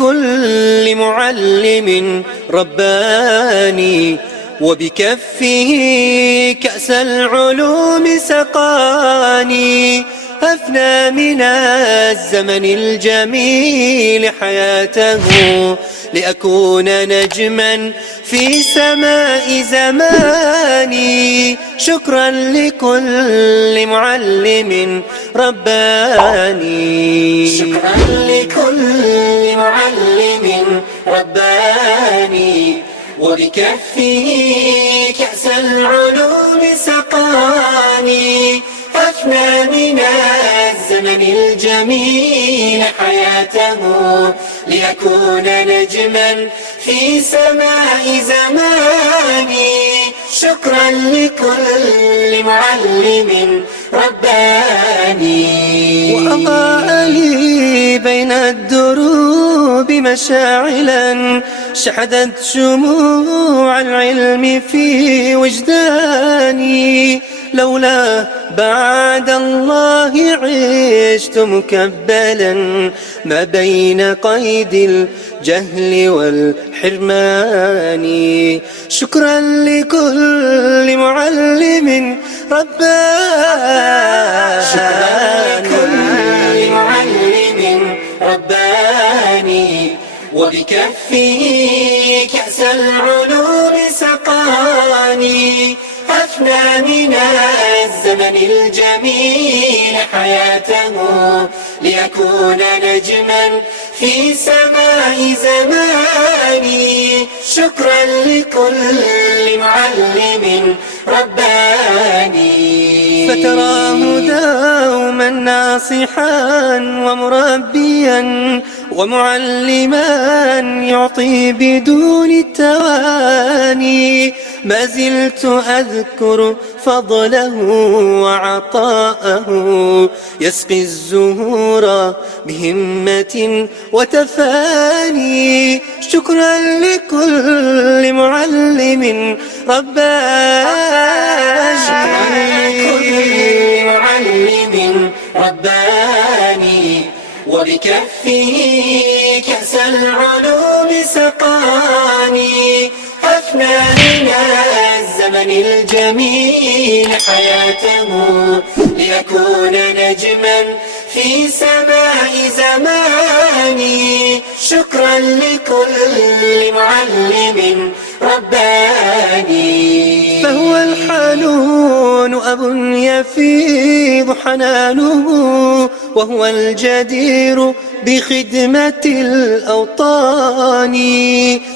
لكل معلم رباني، وبكفه كأس العلوم سقاني. أفنى من الزمن الجميل حياته لأكون نجما في سماء زماني. شكرا لكل معلم رباني، شكرا لكل معلم رباني، وبكفه كأس العلوم سقاني. أفنى من الزمن الجميل حياته ليكون نجما في سماء زماني. شكرا لكل معلم رباني. وأضاء لي بين الدروب مشاعلا شحذت شموع العلم في وجداني. لولا بعد الله عشت مكبلا ما بين قيد الجهل والحرمان. شكرا لكل معلم رباني، شكرا لكل معلم رباني، وبكفه كأس العلوم سقاني. أفنى من الزمن الجميل حياته ليكون نجما في سماء زماني. شكرا لكل معلم رباني. فتراه دوما ناصحا ومربيا ومعلما يعطي بدون التواني. ما زلت أذكر فضله وعطاءه يسقي الزهور بهمة وتفاني. شكرا لكل معلم رباني، شكرا لكل معلم رباني، وبكفه كأس العلوم سقاني. أفنى من الزمن الجميل حياته ليكون نجما في سماء زماني. شكرا لكل معلم رباني. فهو الحنون أب يفيض حنانه، وهو الجدير بخدمة الأوطان.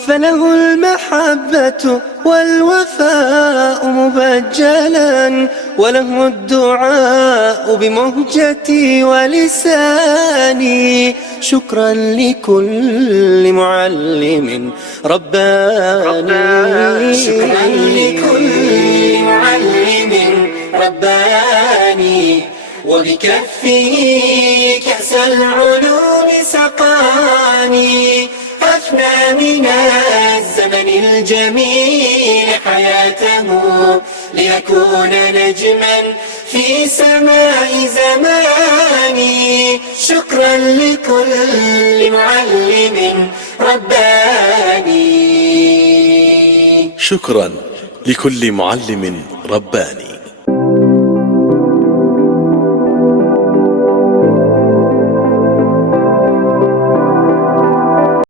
فله المحبة والوفاء مبجلا، وله الدعاء بمهجتي ولساني. شكرا لكل معلم رباني، شكرا لكل معلم رباني، وبكفه كأس العلوم سقاني. أفنى من الزمن الجميل حياته ليكون نجما في سماء زماني. شكرا لكل معلم رباني، شكرا لكل معلم رباني.